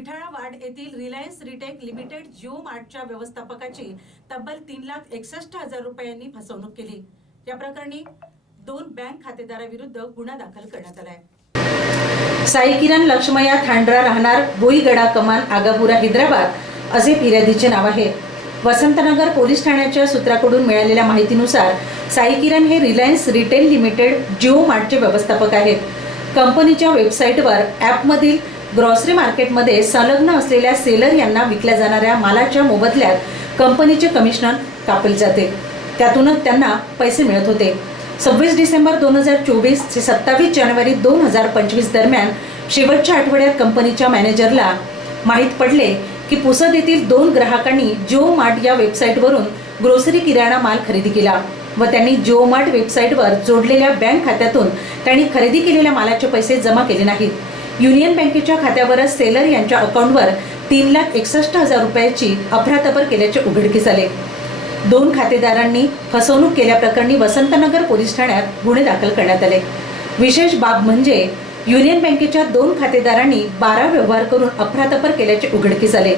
विठाळा वाड येथील Reliance retail limited Jio मार्टच्या व्यवस्थापकाची तब्बल तीन लाख एकसष्ट हजार रुपयांनी फसवणूक केली. या प्रकरणी दोन बँक खातेदाराविरुद्ध गुन्हा दाखल करण्यात आलाय. साई किरण लक्ष्मया थांडरा राहणार बोईगडा कमान आगापुरा हैदराबाद असे फिर्यादीचे नाव आहे. वसंतनगर पोलीस ठाण्याच्या सूत्राकडून मिळालेल्या माहितीनुसार साई किरण हे रिलायन्स रिटेल लिमिटेड जिओ मार्टचे व्यवस्थापक आहेत. कंपनीच्या वेबसाईटवर ॲपमधील ग्रॉसरी मार्केटमध्ये संलग्न असलेल्या सेलर यांना विकल्या जाणाऱ्या मालाच्या मोबदल्यात कंपनीचे कमिशनर कापले जाते. त्यातूनच त्यांना पैसे मिळत होते. सव्वीस डिसेंबर दोन हजार चोवीस ते सत्तावीस जानेवारी दोन हजार पंचवीस दरम्यान शेवटच्या आठवड्यात कंपनीच्या मॅनेजरला माहीत पडले की पुसद येथील दोन ग्राहकांनी जिओ मार्ट या वेबसाईटवरून ग्रोसरी किराणा माल खरेदी केला व त्यांनी जिओ मार्ट वेबसाईटवर जोडलेल्या बँक खात्यातून त्यांनी खरेदी केलेल्या मालाचे पैसे जमा केले नाहीत. युनियन बँकेच्या खात्यावरच सेलर यांच्या अकाउंटवर तीन लाख एकसष्ट हजार रुपयाची अफरातफर केल्याचे उघडकीस आले. दोन खातेदारांनी फसवणूक केल्याप्रकरणी वसंतनगर पोलीस ठाण्यात गुन्हे दाखल करण्यात आले. विशेष बाब म्हणजे युनियन बँकेच्या दोन खातेदारांनी बारा व्यवहार करून अफरातफर केल्याचे उघडकीस आले.